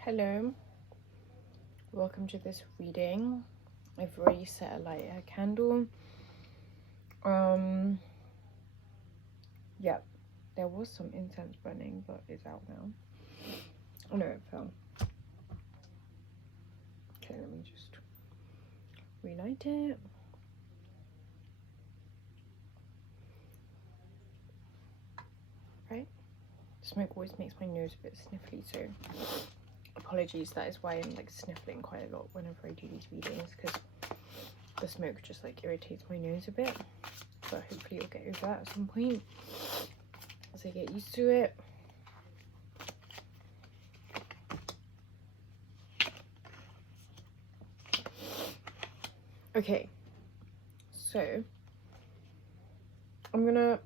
Hello, welcome to this reading. I've already set a light a candle. Yeah, there was some incense burning, but it's out now. Oh no, it fell. Okay, let me just relight it. Right, smoke always makes my nose a bit sniffly, so apologies. That is why I'm like sniffling quite a lot whenever I do these readings, because the smoke just like irritates my nose a bit. But hopefully I'll get over that at some point as I get used to it. Okay, so I'm gonna,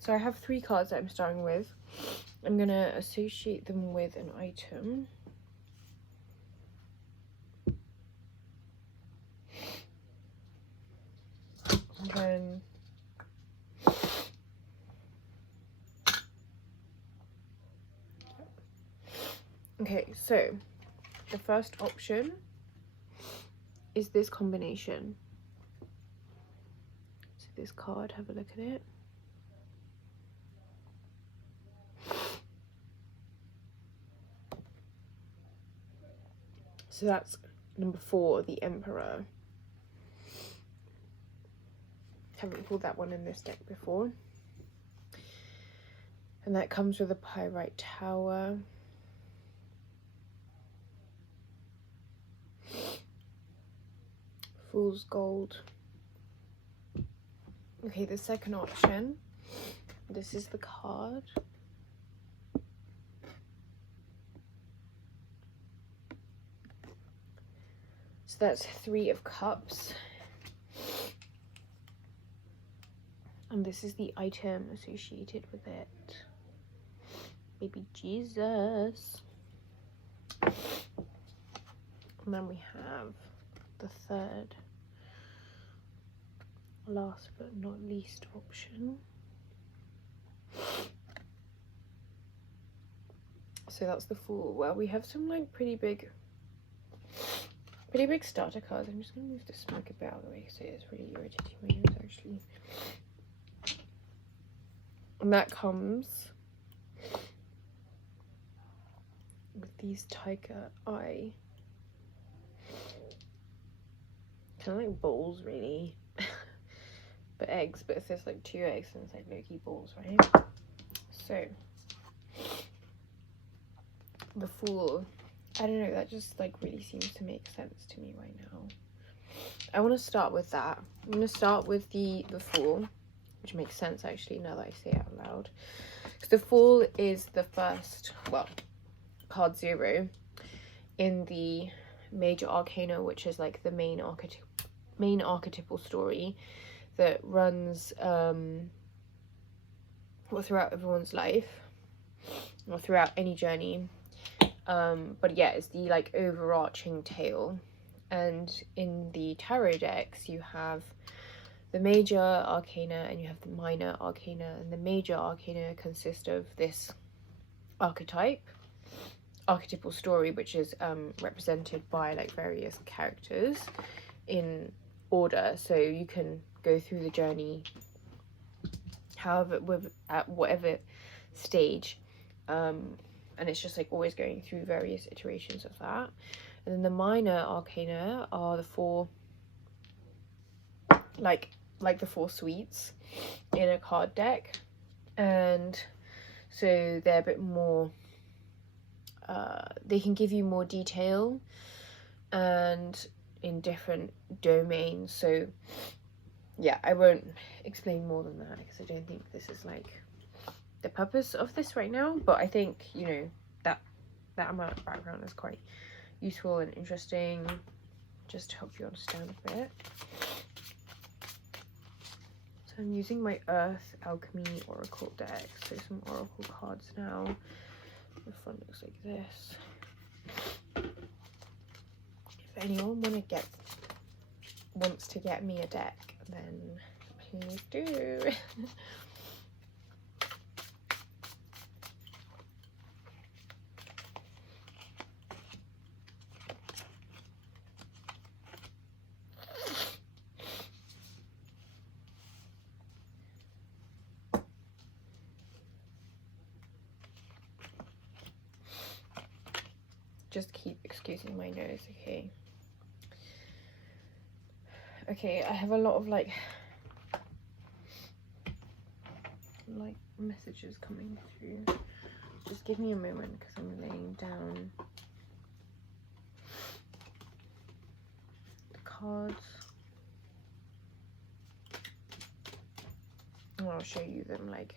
so I have 3 cards that I'm starting with. I'm gonna associate them with an item. And then okay, so the first option is this combination. So this card, have a look at it. So that's number 4, the Emperor. Haven't pulled that one in this deck before. And that comes with a Pyrite Tower. Fool's Gold. Okay, the second option. This is the card. So that's 3 of Cups. And this is the item associated with it. Baby Jesus. And then we have the third, last but not least option. So that's the Fool. Well, we have some like pretty big starter cards. I'm just gonna move the smoke a bit out of the way because it is really irritating my nose actually. And that comes with these tiger eye, kind of like balls really, but eggs. But if there's like 2 eggs, then it's like Loki balls, right? So the Fool, I don't know, that just like really seems to make sense to me right now. I want to start with that. I'm going to start with the Fool, which makes sense actually now that I say it out loud. Because the Fool is the first, well, card 0 in the major arcana, which is like the main archetypal story that runs throughout everyone's life or throughout any journey. But yeah, it's the like overarching tale. And in the tarot decks you have the major arcana and you have the minor arcana, and the major arcana consist of this archetypal story, which is represented by like various characters in order, so you can go through the journey at whatever stage, and it's just like always going through various iterations of that. And then the minor arcana are the 4 like the 4 suites in a card deck, and so they're a bit more they can give you more detail and in different domains. So yeah, I won't explain more than that because I don't think this is like the purpose of this right now, but I think, you know, that amount of background is quite useful and interesting just to help you understand a bit. So I'm using my Earth Alchemy Oracle deck, so some Oracle cards now. The front looks like this. If anyone wants to get me a deck, then please do. just keep excusing my nose, okay? Okay, I have a lot of like messages coming through. Just give me a moment because I'm laying down the cards. And I'll show you them like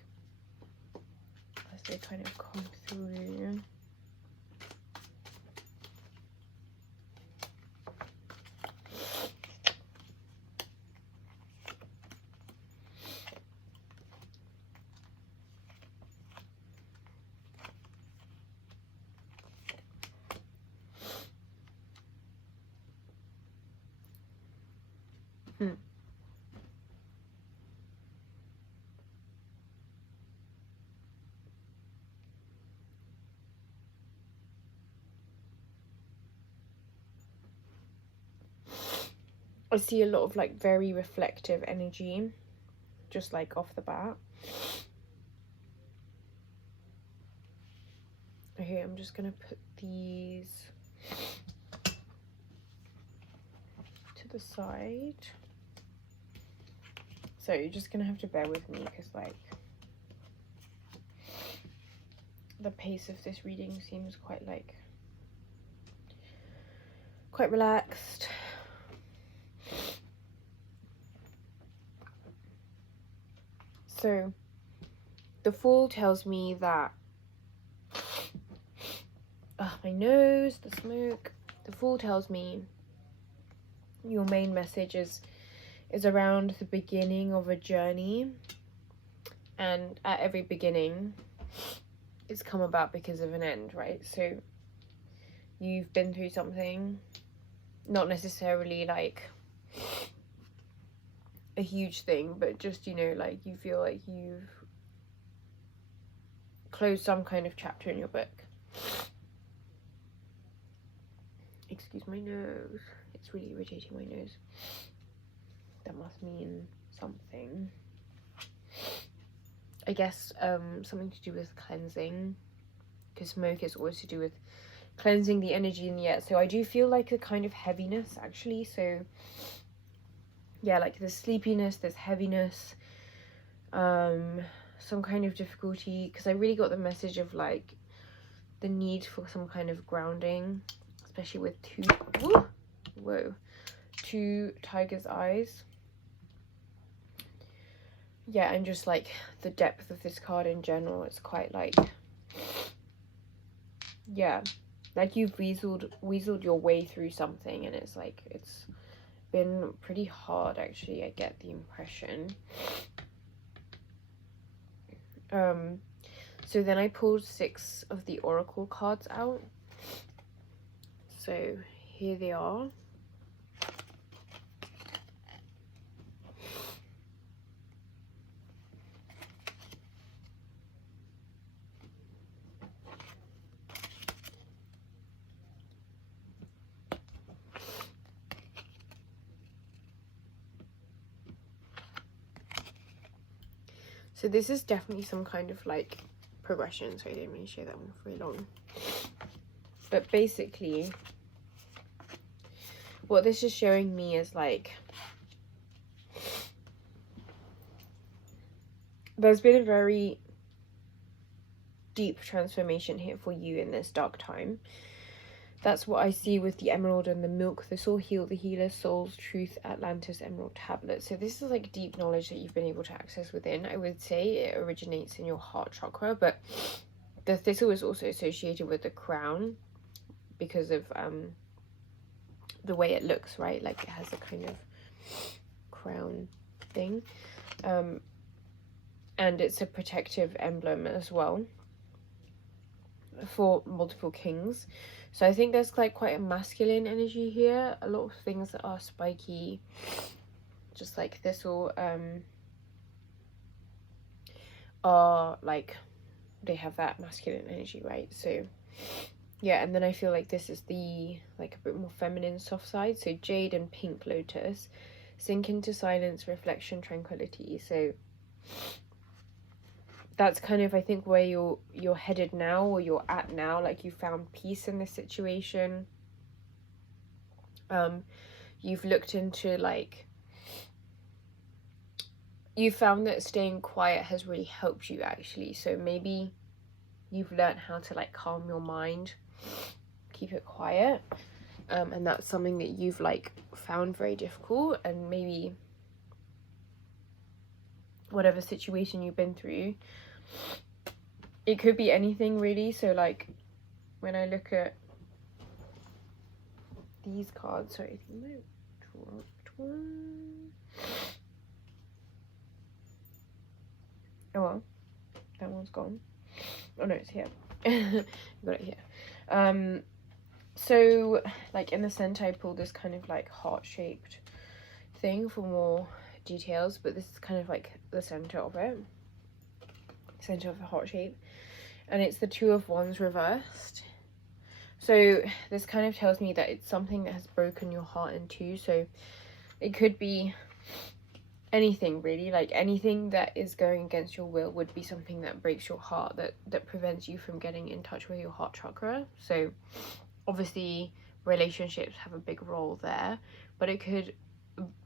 as they kind of come through. I see a lot of like very reflective energy, just like off the bat. Okay, I'm just gonna put these to the side. So you're just gonna have to bear with me because like the pace of this reading seems quite relaxed. So the Fool tells me that my nose, the smoke. The Fool tells me your main message is around the beginning of a journey, and at every beginning it's come about because of an end, right? So you've been through something, not necessarily like a huge thing, but just, you know, like you feel like you've closed some kind of chapter in your book. Excuse my nose, it's really irritating my nose. That must mean something. I guess something to do with cleansing, because smoke is always to do with cleansing the energy in the air. So I do feel like a kind of heaviness actually. So yeah, like there's sleepiness, there's heaviness, some kind of difficulty, because I really got the message of like the need for some kind of grounding, especially with two tiger's eyes. Yeah, and just like the depth of this card in general, it's quite like, yeah, like you've weaseled your way through something, and it's like it's been pretty hard actually, I get the impression. So then I pulled 6 of the oracle cards out, so here they are. So this is definitely some kind of like progression, so I didn't really show that one for very long. But basically, what this is showing me is like there's been a very deep transformation here for you in this dark time. That's what I see with the emerald and the milk. The soul heal, the healer, soul's truth, Atlantis, emerald tablet. So this is like deep knowledge that you've been able to access within. I would say it originates in your heart chakra, but the thistle is also associated with the crown because of the way it looks, right? Like it has a kind of crown thing, and it's a protective emblem as well for multiple kings. So I think there's like quite a masculine energy here. A lot of things that are spiky, just like thistle, are like, they have that masculine energy, right? So yeah, and then I feel like this is the like a bit more feminine soft side. So jade and pink lotus, sink into silence, reflection, tranquility. So that's kind of, I think, where you're headed now, or you're at now. Like, you found peace in this situation. You've looked into, like, you found that staying quiet has really helped you, actually. So maybe you've learned how to, like, calm your mind, keep it quiet, and that's something that you've, like, found very difficult. And maybe whatever situation you've been through, it could be anything, really. So, like, when I look at these cards, sorry, I think I dropped one. Oh well, that one's gone. Oh no, it's here. Got it here. So, like, in the center, I pulled this kind of, like, heart-shaped thing for more details, but this is kind of, like, the center of it. Center of the heart shape. And it's the Two of Wands reversed. So this kind of tells me that it's something that has broken your heart in two. So it could be anything, really. Like, anything that is going against your will would be something that breaks your heart, that prevents you from getting in touch with your heart chakra. So obviously relationships have a big role there, but it could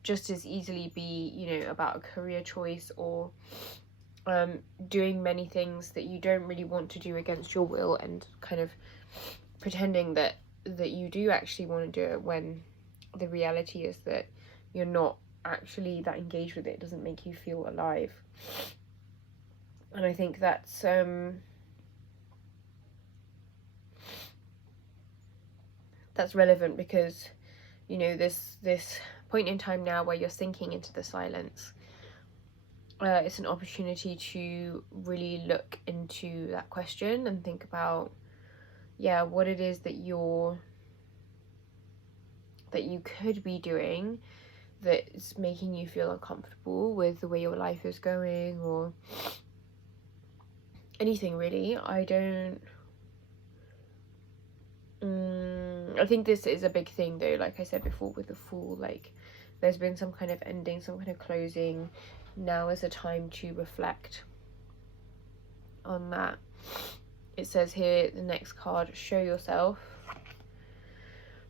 just as easily be, you know, about a career choice, or doing many things that you don't really want to do against your will, and kind of pretending that you do actually want to do it, when the reality is that you're not actually that engaged with it. It doesn't make you feel alive. And I think that's relevant, because, you know, this point in time now where you're sinking into the silence, it's an opportunity to really look into that question and think about, yeah, what it is that you could be doing that's making you feel uncomfortable with the way your life is going, or anything, really. I think this is a big thing, though, like I said before, with the Fool. Like, there's been some kind of ending, some kind of closing. Now is a time to reflect on that. It says here, the next card, show yourself.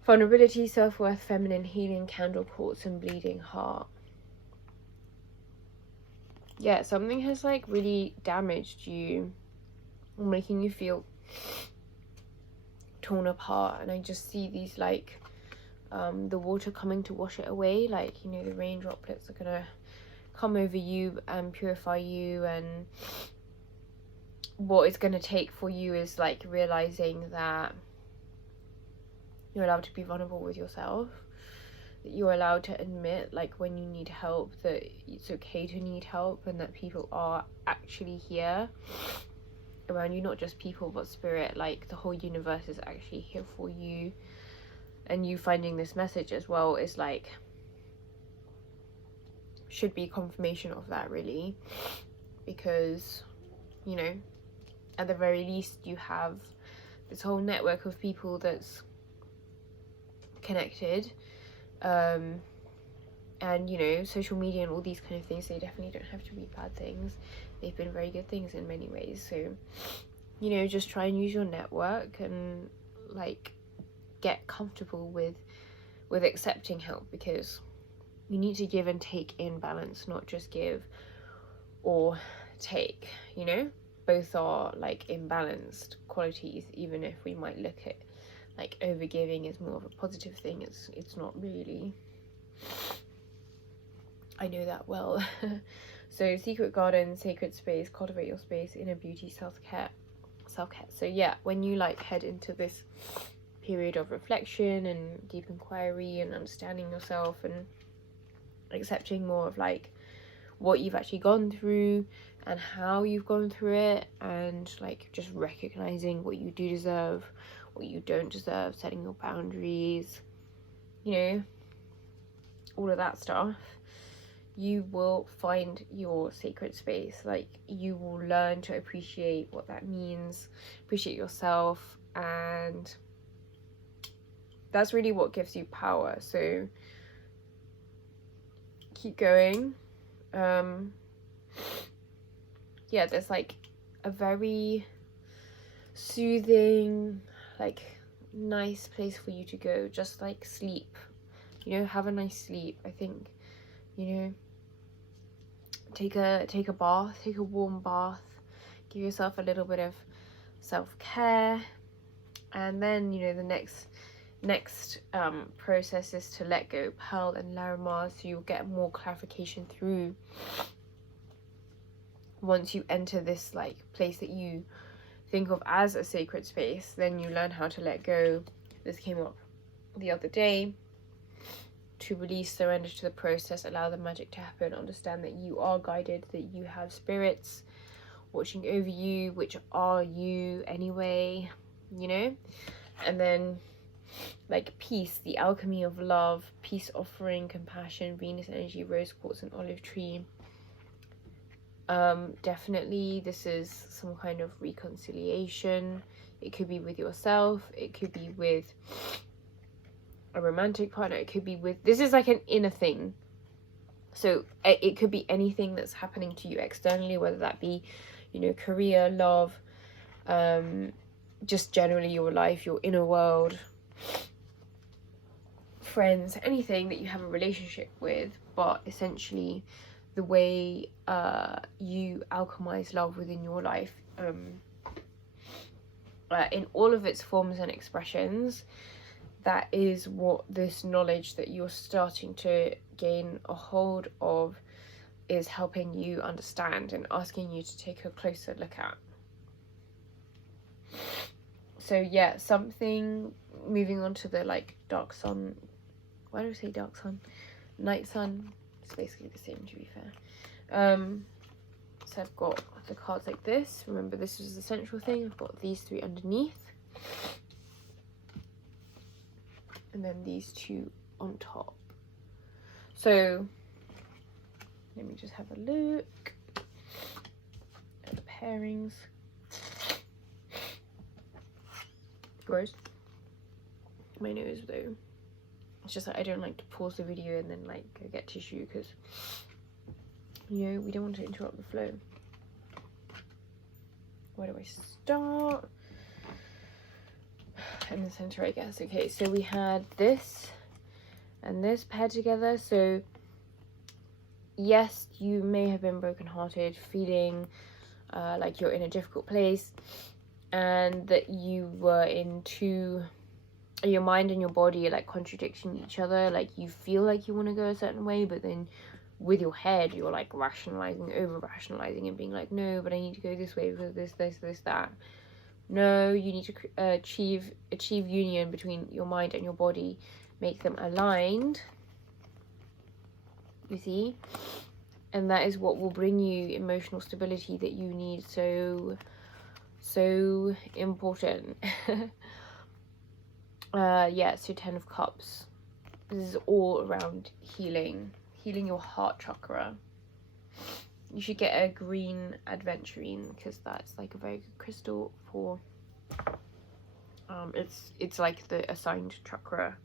Vulnerability, self-worth, feminine healing, candle quartz, and bleeding heart. Yeah, something has, like, really damaged you, making you feel torn apart. And I just see these, like, the water coming to wash it away. Like, you know, the rain droplets are gonna come over you and purify you. And what it's gonna take for you is, like, realizing that you're allowed to be vulnerable with yourself, that you're allowed to admit, like, when you need help, that it's okay to need help, and that people are actually here around you. Not just people, but spirit. Like, the whole universe is actually here for you. And you finding this message as well is, like, should be confirmation of that, really. Because, you know, at the very least, you have this whole network of people that's connected. And, you know, social media and all these kind of things, they definitely don't have to be bad things. They've been very good things in many ways. So, you know, just try and use your network, and, like, get comfortable with accepting help, because you need to give and take in balance, not just give or take. You know, both are, like, imbalanced qualities. Even if we might look at, like, over giving is more of a positive thing, it's not really. I know that well. So secret garden, sacred space, cultivate your space, inner beauty, self-care. So yeah, when you, like, head into this period of reflection and deep inquiry and understanding yourself, and accepting more of, like, what you've actually gone through and how you've gone through it, and, like, just recognizing what you do deserve, what you don't deserve, setting your boundaries, you know, all of that stuff, you will find your sacred space. Like, you will learn to appreciate what that means, appreciate yourself, and that's really what gives you power. So keep going. Yeah, there's, like, a very soothing, like nice place for you to go, just like sleep, you know, have a nice sleep. I think, you know, take a bath, take a warm bath, give yourself a little bit of self-care, and then, you know, the next process is to let go Pearl and Larimar, so you'll get more clarification through once you enter this like place that you think of as a sacred space. Then you learn how to let go. This came up the other day. To release, surrender to the process, allow the magic to happen, understand that you are guided, that you have spirits watching over you, which are you anyway, you know. And then like peace, the alchemy of love, peace offering, compassion, Venus energy, rose quartz and olive tree. Definitely this is some kind of reconciliation. It could be with yourself, it could be with a romantic partner, it could be with, this is like an inner thing, so it could be anything that's happening to you externally, whether that be, you know, career, love, just generally your life, your inner world, friends, anything that you have a relationship with. But essentially the way you alchemize love within your life, in all of its forms and expressions, that is what this knowledge that you're starting to gain a hold of is helping you understand and asking you to take a closer look at. So yeah, something, moving on to the like dark sun, why do I say dark sun? Night sun, it's basically the same, to be fair. So I've got the cards like this. Remember, this is the central thing. I've got these three underneath, and then these two on top. So let me just have a look at the pairings. Gross. My nose though. It's just like I don't like to pause the video and then like go get tissue, because, you know, we don't want to interrupt the flow. Where do I start? In the center, I guess. Okay, so we had this and this paired together. So yes, you may have been brokenhearted, feeling like you're in a difficult place, and that you were in two, your mind and your body are like contradicting each other. Like you feel like you want to go a certain way, but then with your head you're like rationalizing, over rationalizing, and being like, no, but I need to go this way because this, that. No, you need to achieve union between your mind and your body, make them aligned, you see, and that is what will bring you emotional stability that you need. So important. Yeah, so 10 of Cups, this is all around healing your heart chakra. You should get a green adventurine, because that's like a very good crystal for it's like the assigned chakra,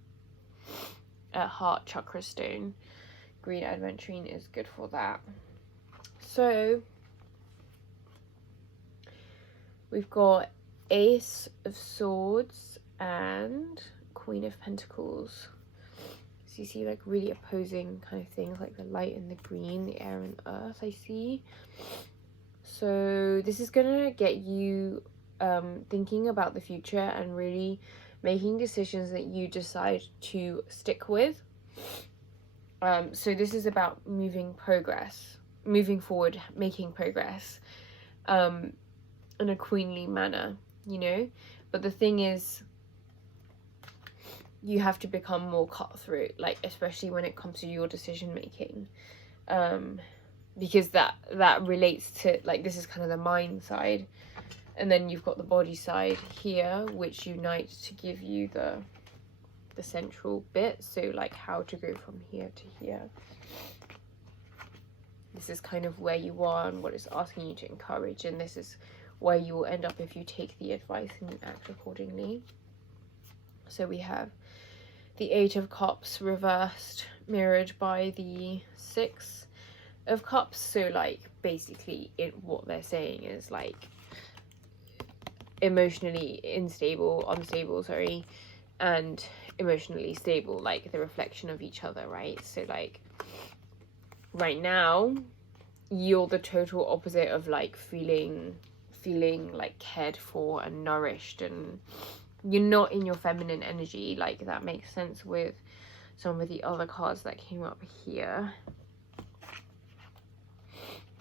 heart chakra stone. Green adventurine is good for that. So we've got Ace of Swords and Queen of Pentacles. So you see like really opposing kind of things, like the light and the green, the air and earth, I see. So this is gonna get you thinking about the future and really making decisions that you decide to stick with. So this is about moving forward, making progress in a queenly manner, you know. But the thing is, you have to become more cutthroat, like especially when it comes to your decision making, because that relates to, like, this is kind of the mind side, and then you've got the body side here, which unite to give you the central bit. So like how to go from here to here. This is kind of where you are and what it's asking you to encourage, and this is where you will end up if you take the advice and you act accordingly. So we have the 8 of Cups reversed, mirrored by the 6 of Cups. So like basically what they're saying is like, emotionally unstable, sorry, and emotionally stable, like the reflection of each other, right? So like right now you're the total opposite of like feeling like cared for and nourished, and you're not in your feminine energy. Like that makes sense with some of the other cards that came up here.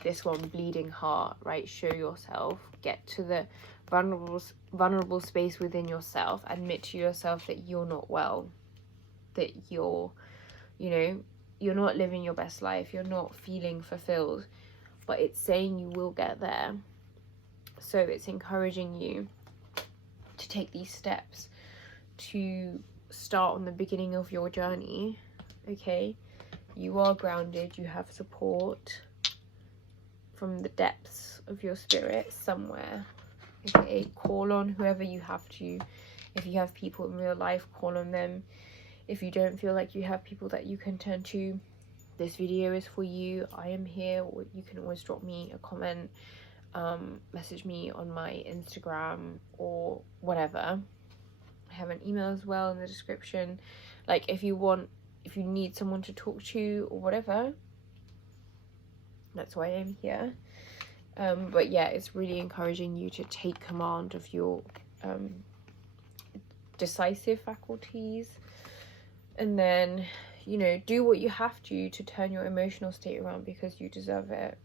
This one, bleeding heart, right? Show yourself, get to the vulnerable space within yourself, admit to yourself that you're not well, that you're, you know, you're not living your best life, you're not feeling fulfilled, but it's saying you will get there. So it's encouraging you to take these steps to start on the beginning of your journey. Okay, you are grounded, you have support from the depths of your spirit somewhere. Okay, call on whoever you have to. If you have people in real life, call on them. If you don't feel like you have people that you can turn to, this video is for you. I am here. Or you can always drop me a comment, message me on my Instagram or whatever. I have an email as well in the description. Like if you need someone to talk to or whatever, that's why I'm here. But yeah, it's really encouraging you to take command of your decisive faculties, and then, you know, do what you have to turn your emotional state around, because you deserve it.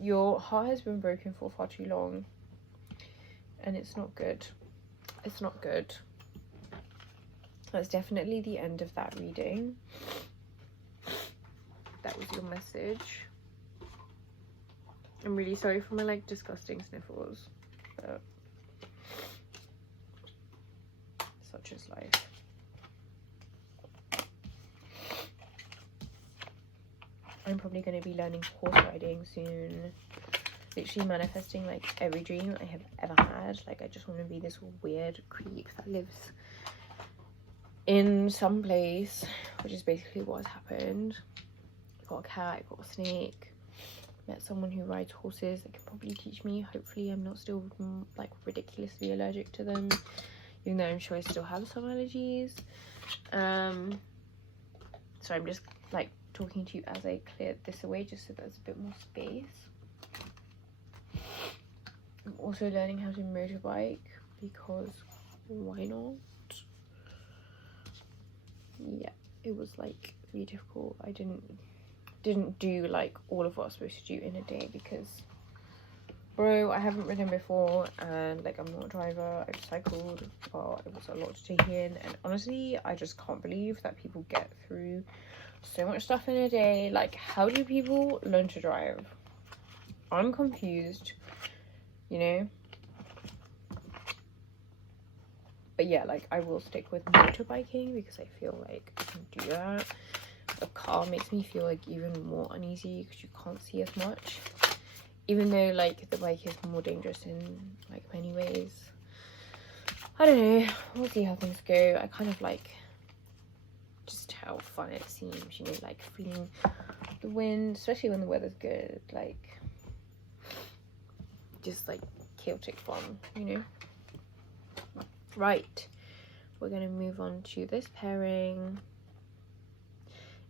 Your heart has been broken for far too long, and it's not good. It's not good. That's definitely the end of that reading. That was your message. I'm really sorry for my like disgusting sniffles, but such is life. I'm probably going to be learning horse riding soon. Literally manifesting like every dream I have ever had. Like I just want to be this weird creep that lives in some place, which is basically what has happened. I got a cat, I got a snake. Met someone who rides horses that can probably teach me. Hopefully I'm not still like ridiculously allergic to them, even though I'm sure I still have some allergies. So I'm just like talking to you as I cleared this away, just so there's a bit more space. I'm also learning how to motorbike, because why not? Yeah, it was like really difficult. I didn't do like all of what I was supposed to do in a day, because bro, I haven't ridden before, and like I'm not a driver. I've cycled, but it was a lot to take in, and honestly I just can't believe that people get through so much stuff in a day. Like, how do people learn to drive? I'm confused, you know. But yeah, like I will stick with motorbiking because I feel like I can do that. A car makes me feel like even more uneasy because you can't see as much, even though like the bike is more dangerous in like many ways. I don't know, we'll see how things go. I kind of like just how fun it seems, you know, like feeling the wind, especially when the weather's good, like just like chaotic fun, you know. Right, we're gonna move on to this pairing.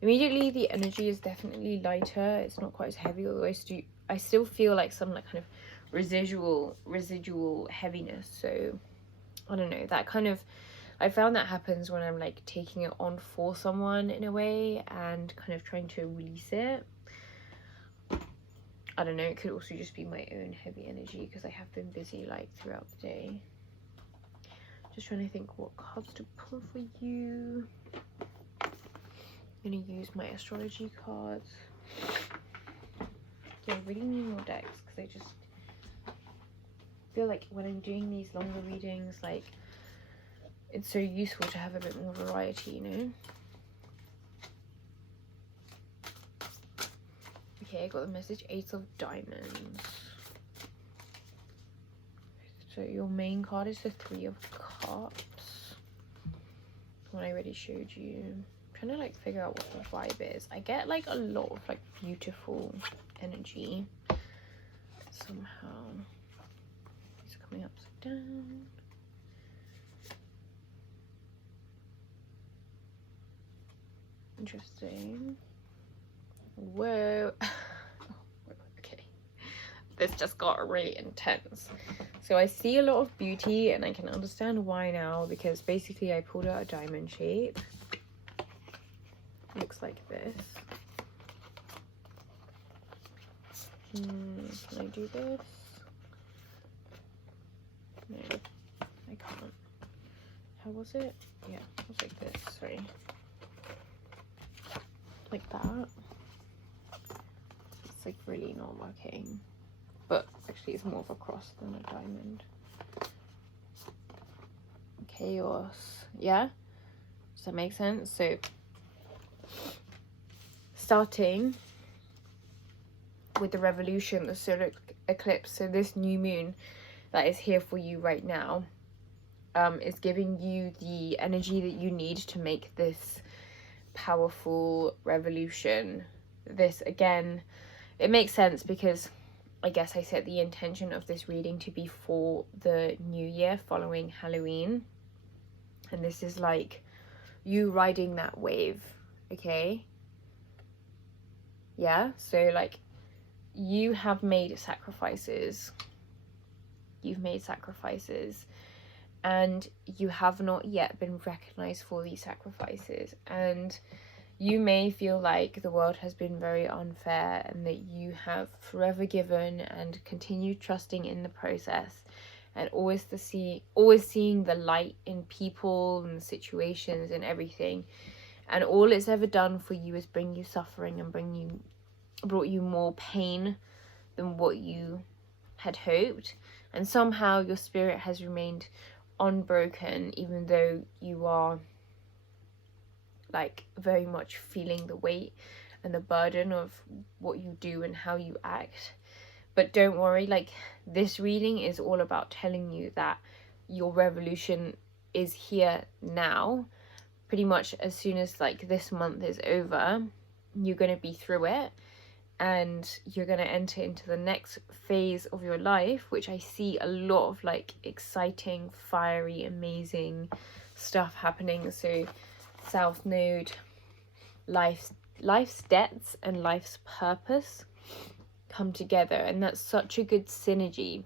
Immediately the energy is definitely lighter. It's not quite as heavy, although I still feel like some like kind of residual heaviness. So I don't know, that kind of, I found that happens when I'm like taking it on for someone in a way and kind of trying to release it. I don't know, it could also just be my own heavy energy because I have been busy like throughout the day. Just trying to think what cards to pull for you. I'm gonna use my astrology cards. Yeah, I really need more decks because I just feel like when I'm doing these longer readings, like it's so useful to have a bit more variety, you know. Okay, I got the message, Ace of Diamonds. So your main card is the Three of Cups, what I already showed you. I'm trying to like figure out what the vibe is. I get like a lot of like beautiful energy somehow. It's coming up down. Interesting. Whoa. Okay. This just got really intense. So I see a lot of beauty, and I can understand why now, because basically I pulled out a diamond shape. Looks like this. Can I do this? No, I can't. How was it? Yeah, it was like this, sorry. Like that. It's like really not working. But actually it's more of a cross than a diamond. Chaos. Yeah? Does that make sense? So, starting with the revolution, the solar eclipse, so this new moon that is here for you right now, is giving you the energy that you need to make this powerful revolution. This, again, it makes sense because I guess I set the intention of this reading to be for the new year following Halloween, and this is like you riding that wave, okay? Yeah, so like you have made sacrifices. You've made sacrifices, and you have not yet been recognized for these sacrifices, and you may feel like the world has been very unfair and that you have forever given and continued trusting in the process, and always seeing the light in people and situations and everything, and all it's ever done for you is bring you suffering and brought you more pain than what you had hoped. And somehow your spirit has remained unbroken, even though you are like very much feeling the weight and the burden of what you do and how you act. But don't worry, like this reading is all about telling you that your revolution is here now. Pretty much as soon as like this month is over, you're going to be through it, and you're going to enter into the next phase of your life, which I see a lot of like exciting, fiery, amazing stuff happening. So South Node, life's debts and life's purpose come together, and that's such a good synergy,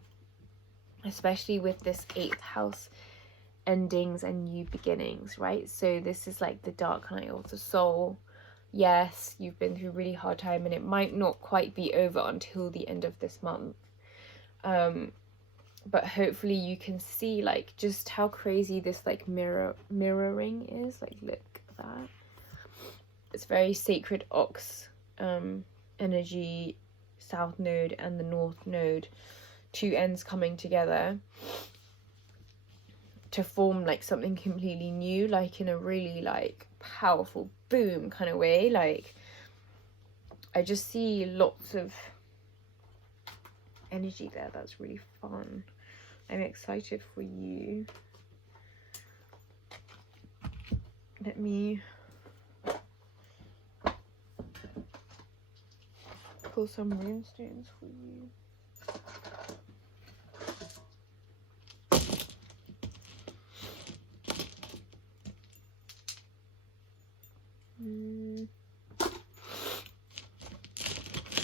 especially with this 8th house endings and new beginnings, right? So this is like the dark night of the soul. Yes, you've been through a really hard time, and it might not quite be over until the end of this month, but hopefully you can see like just how crazy this like mirroring is. Like look at that, it's very sacred ox energy, South Node and the North Node, two ends coming together to form like something completely new, like in a really like powerful boom kind of way. Like I just see lots of energy there. That's really fun. I'm excited for you. Let me pull some runestones for you.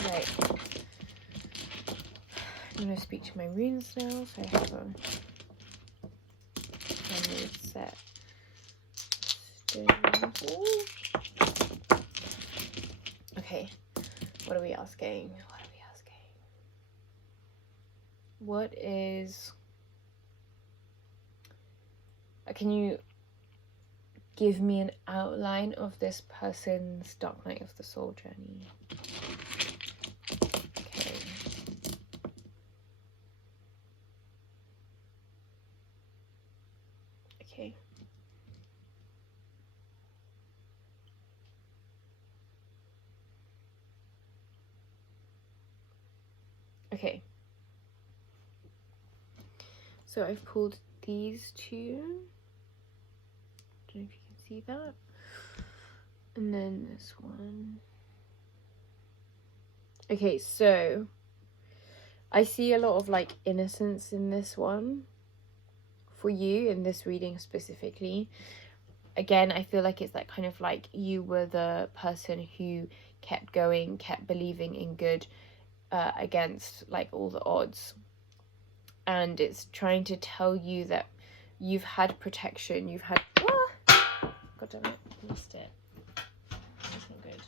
Right. I'm going to speak to my runes now, so I have a set. Okay, what are we asking? What is... Can you give me an outline of this person's Dark Night of the Soul journey? Okay. Okay. Okay. So I've pulled these two. Don't know if you can see that. And then this one. Okay, so I see a lot of like innocence in this one. for you in this reading specifically. Again, I feel like it's that kind of like you were the person who kept going, kept believing in good against like all the odds. And it's trying to tell you that you've had protection, you've had... God damn it, missed it. That's not good.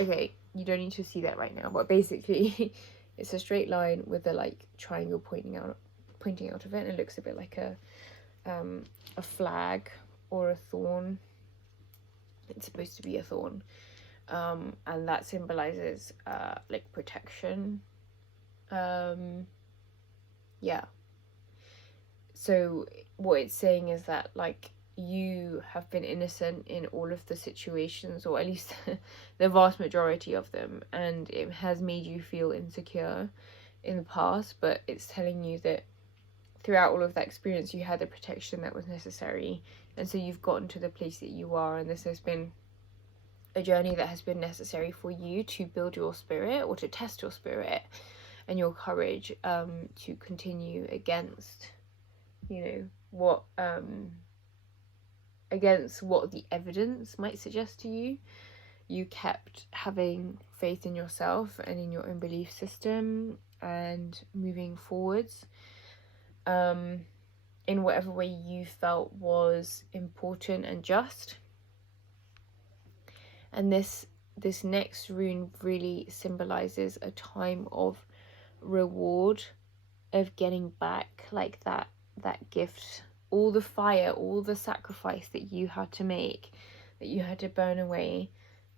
Okay, you don't need to see that right now, but basically it's a straight line with a like triangle pointing out of it, and it looks a bit like a flag or a thorn. It's supposed to be a thorn, and that symbolizes like protection. Yeah, so what it's saying is that like you have been innocent in all of the situations, or at least the vast majority of them, and it has made you feel insecure in the past, but it's telling you that throughout all of that experience you had the protection that was necessary, and so you've gotten to the place that you are, and this has been a journey that has been necessary for you to build your spirit, or to test your spirit and your courage to continue against, you know, what against what the evidence might suggest to you. You kept having faith in yourself and in your own belief system and moving forwards in whatever way you felt was important and just. And this next rune really symbolizes a time of reward, of getting back like that gift, all the fire, all the sacrifice that you had to make, that you had to burn away.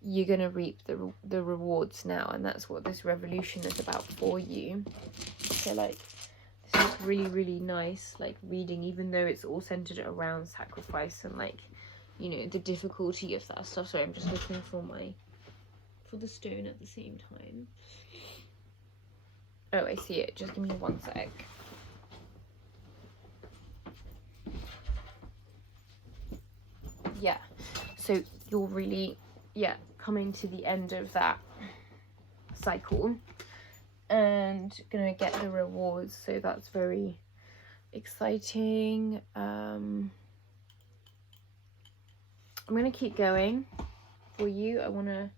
You're gonna reap the rewards now, and that's what this revolution is about for you. So like, this is really, really nice like reading, even though it's all centered around sacrifice and like, you know, the difficulty of that stuff. Sorry, I'm just looking for the stone at the same time. Oh, I see it. Just give me one sec. Yeah, so you're really, coming to the end of that cycle and gonna get the rewards, so that's very exciting. I'm gonna keep going for you. I want to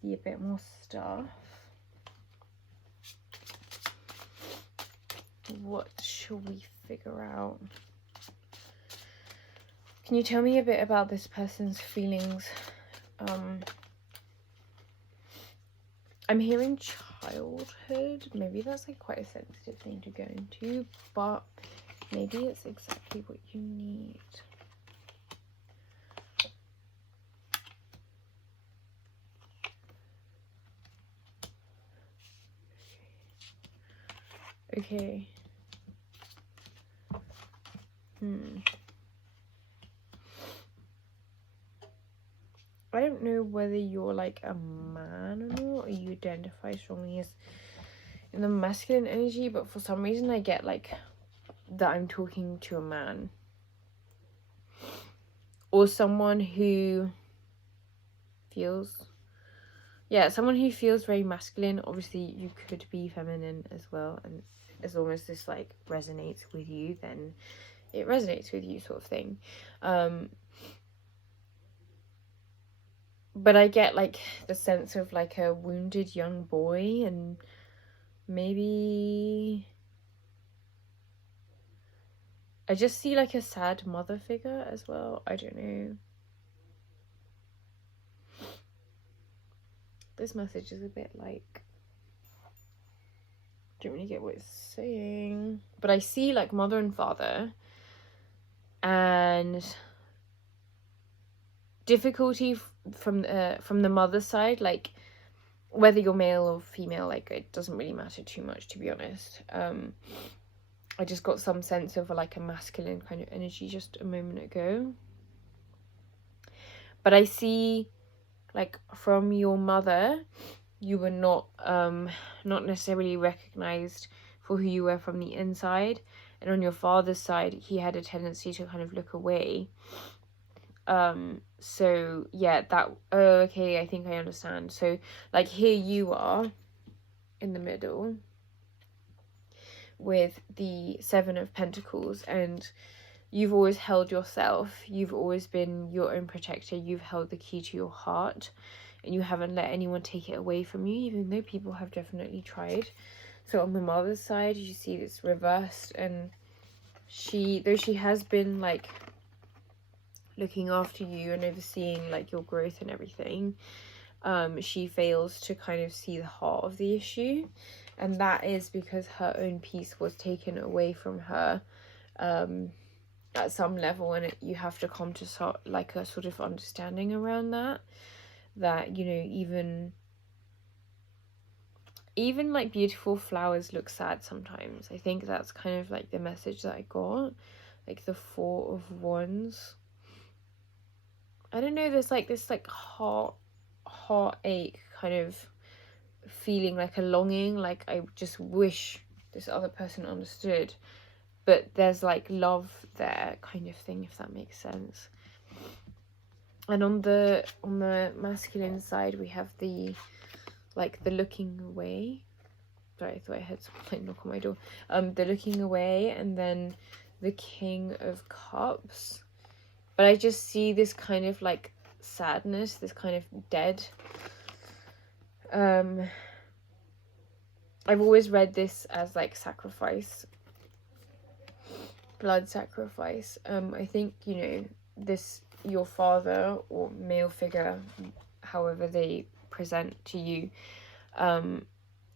see a bit more stuff. What should we figure out? Can you tell me a bit about this person's feelings? I'm hearing childhood. Maybe that's like quite a sensitive thing to go into, but maybe it's exactly what you need. Okay. I don't know whether you're like a man or not, or you identify strongly as in the masculine energy, but for some reason I get like that I'm talking to a man, or someone who feels, someone who feels very masculine. Obviously you could be feminine as well, and as long as this like resonates with you, then it resonates with you, sort of thing. But I get like the sense of like a wounded young boy, and maybe I just see like a sad mother figure as well. I don't know. This message is a bit like, don't really get what it's saying, but I see like mother and father and difficulty from the mother's side, like whether you're male or female, like it doesn't really matter too much, to be honest. I just got some sense of like a masculine kind of energy just a moment ago, but I see like from your mother, you were not necessarily recognized for who you were from the inside, and on your father's side he had a tendency to kind of look away. So yeah, that, oh, okay, I think I understand. So like here you are in the middle, with the Seven of Pentacles, and you've always held yourself. You've always been your own protector. You've held the key to your heart, and you haven't let anyone take it away from you, even though people have definitely tried. So on the mother's side, you see it's reversed, and though she has been like looking after you and overseeing like your growth and everything, she fails to kind of see the heart of the issue, and that is because her own peace was taken away from her at some level, and you have to come to like a sort of understanding around that, you know, even like beautiful flowers look sad sometimes. I think that's kind of like the message that I got, like the Four of Wands. I don't know, there's like this like heartache kind of feeling, like a longing, like I just wish this other person understood, but there's like love there kind of thing, if that makes sense. And on the masculine side, we have the looking away. Sorry, I thought I heard someone like knock on my door. The looking away, and then the King of Cups. But I just see this kind of like sadness, this kind of dead. I've always read this as like sacrifice, blood sacrifice. I think, you know, this, your father or male figure, however they present to you,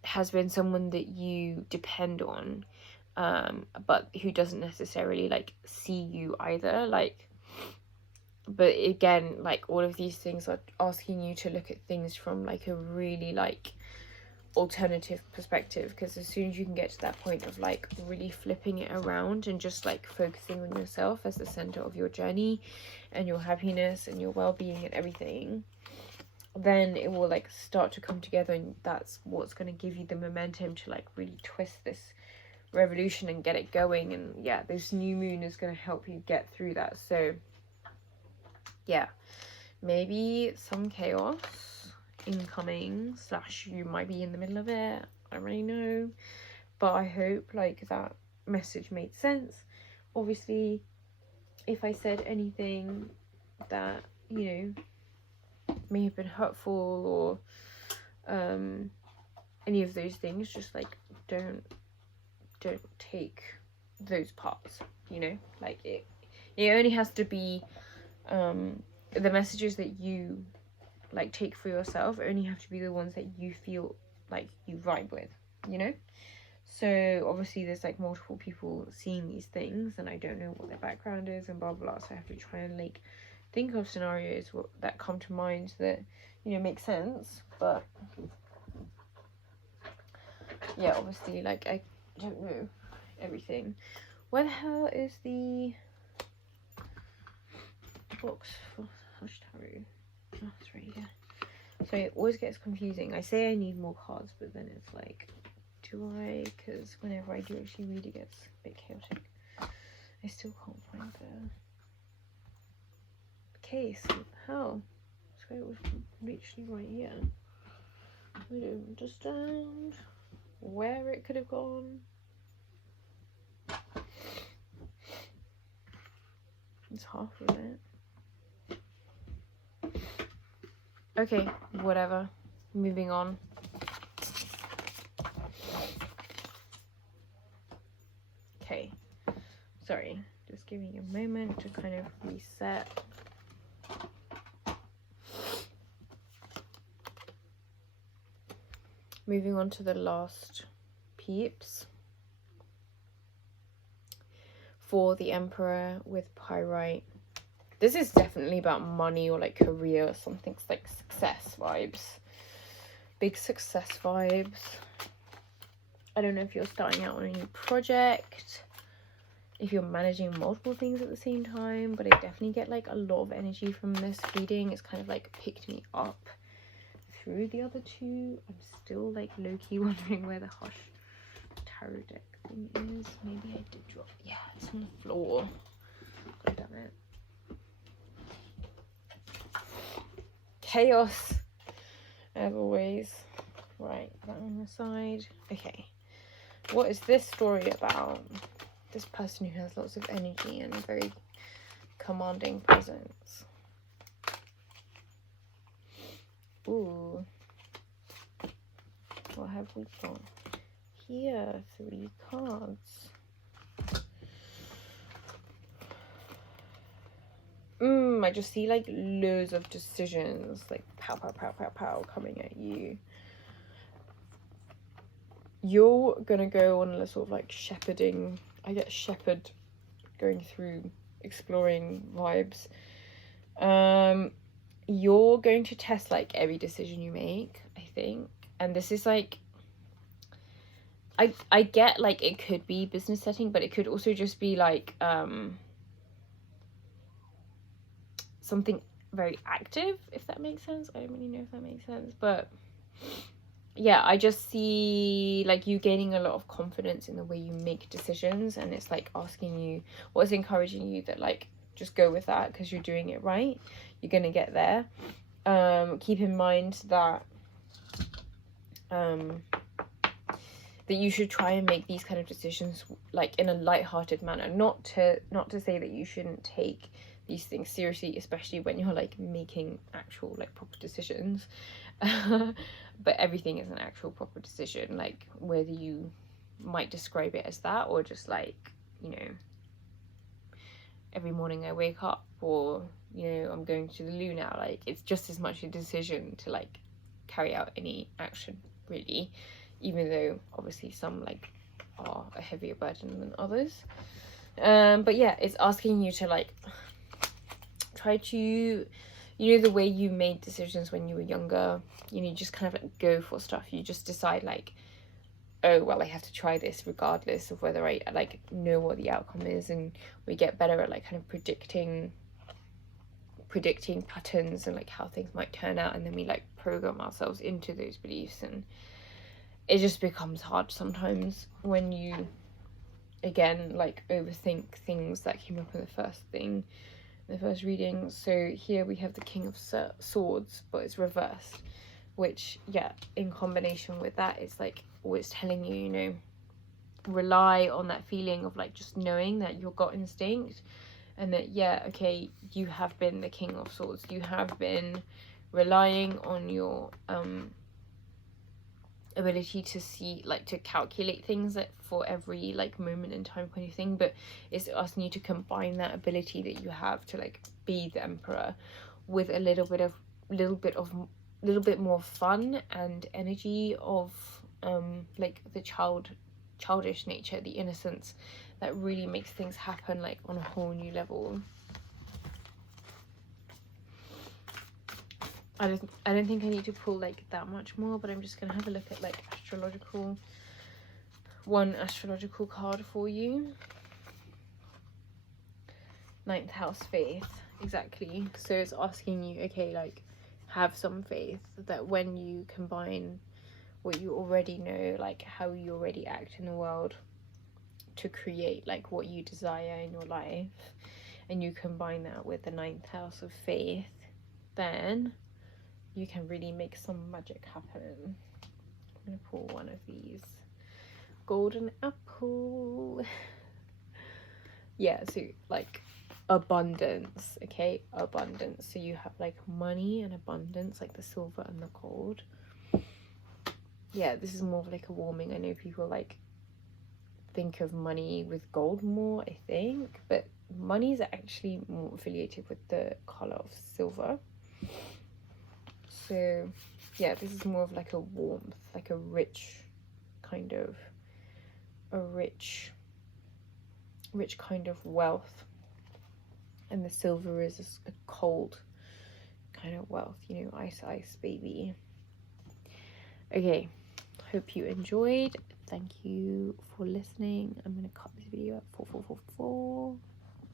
has been someone that you depend on, but who doesn't necessarily like see you either, like. But again, like, all of these things are asking you to look at things from like a really like alternative perspective, because as soon as you can get to that point of like really flipping it around and just like focusing on yourself as the center of your journey and your happiness and your well-being and everything, then it will like start to come together, and that's what's going to give you the momentum to like really twist this revolution and get it going. And yeah, this new moon is going to help you get through that. So yeah, maybe some chaos incoming, / you might be in the middle of it, I don't really know, but I hope like that message made sense. Obviously, if I said anything that, you know, may have been hurtful or any of those things, just like don't take those parts, you know, like it only has to be the messages that you like take for yourself only have to be the ones that you feel like you vibe with, you know. So obviously there's like multiple people seeing these things, and I don't know what their background is and blah blah, so I have to try and like think of scenarios that come to mind that, you know, make sense. But yeah, obviously like I don't know everything. Where the hell is the box for Hush Tarot? Oh, it's right here. So it always gets confusing. I say I need more cards, but then it's like, do I? Because whenever I do actually read, it gets a bit chaotic. I still can't find the case. What the hell? So it was literally right here. I don't understand where it could have gone. It's half of it. Okay, whatever. Moving on. Okay. Sorry. Just giving a moment to kind of reset. Moving on to the last peeps. For the Emperor with Pyrite. This is definitely about money or like career or something, like success vibes. Big success vibes. I don't know if you're starting out on a new project, if you're managing multiple things at the same time, but I definitely get like a lot of energy from this reading. It's kind of like picked me up through the other two. I'm still like low-key wondering where the Hush Tarot deck thing is. Maybe I did drop. Yeah, it's on the floor. God damn it. Chaos, as always. Right, that on the side. Okay, What is this story about? This person who has lots of energy and very commanding presence. Ooh. What have we got? Here, 3 cards. I just see like loads of decisions, like pow, pow, pow, pow, pow, coming at you. You're gonna go on a sort of like shepherding, I get shepherd going through exploring vibes. You're going to test like every decision you make, I think. And this is like, I get like it could be business setting, but it could also just be like something very active, if that makes sense. I don't really know if that makes sense, but yeah, I just see like you gaining a lot of confidence in the way you make decisions, and it's like asking you, what's encouraging you that like just go with that because you're doing it right, you're gonna get there. Keep in mind that that you should try and make these kind of decisions like in a light-hearted manner, not to say that you shouldn't take these things seriously, especially when you're like making actual like proper decisions. But everything is an actual proper decision, like whether you might describe it as that or just like, you know, every morning I wake up, or you know, I'm going to the loo now. Like it's just as much a decision to like carry out any action, really, even though obviously some like are a heavier burden than others. But yeah, it's asking you to like try to, you know, the way you made decisions when you were younger, you know, you just kind of like go for stuff. You just decide like, oh well, I have to try this regardless of whether I like know what the outcome is, and we get better at like kind of predicting patterns and like how things might turn out, and then we like program ourselves into those beliefs, and it just becomes hard sometimes when you again like overthink things that came up in the first reading. So here we have the King of Swords, but it's reversed, which yeah, in combination with that, it's like always telling you, you know, rely on that feeling of like just knowing that your gut instinct, and that yeah, okay, you have been the King of Swords, you have been relying on your ability to see, like to calculate things that for every like moment in time kind of thing, but it's asking you to combine that ability that you have to like be the Emperor with a little bit more fun and energy of like the childish nature, the innocence that really makes things happen like on a whole new level. I don't think I need to pull like that much more, but I'm just gonna have a look at like one astrological card for you. 9th house, faith. Exactly. So it's asking you, okay, like have some faith that when you combine what you already know, like how you already act in the world to create like what you desire in your life, and you combine that with the 9th house of faith, then you can really make some magic happen. I'm gonna pull one of these. Golden apple. Yeah, so like abundance, okay, abundance. So you have like money and abundance, like the silver and the gold. Yeah, this is more of like a warming. I know people like think of money with gold more, I think, but money is actually more affiliated with the color of silver. So yeah, this is more of like a warmth, like a rich kind of wealth, and the silver is a cold kind of wealth, you know, ice baby. Okay, hope you enjoyed. Thank you for listening. I'm gonna cut this video at 4:44.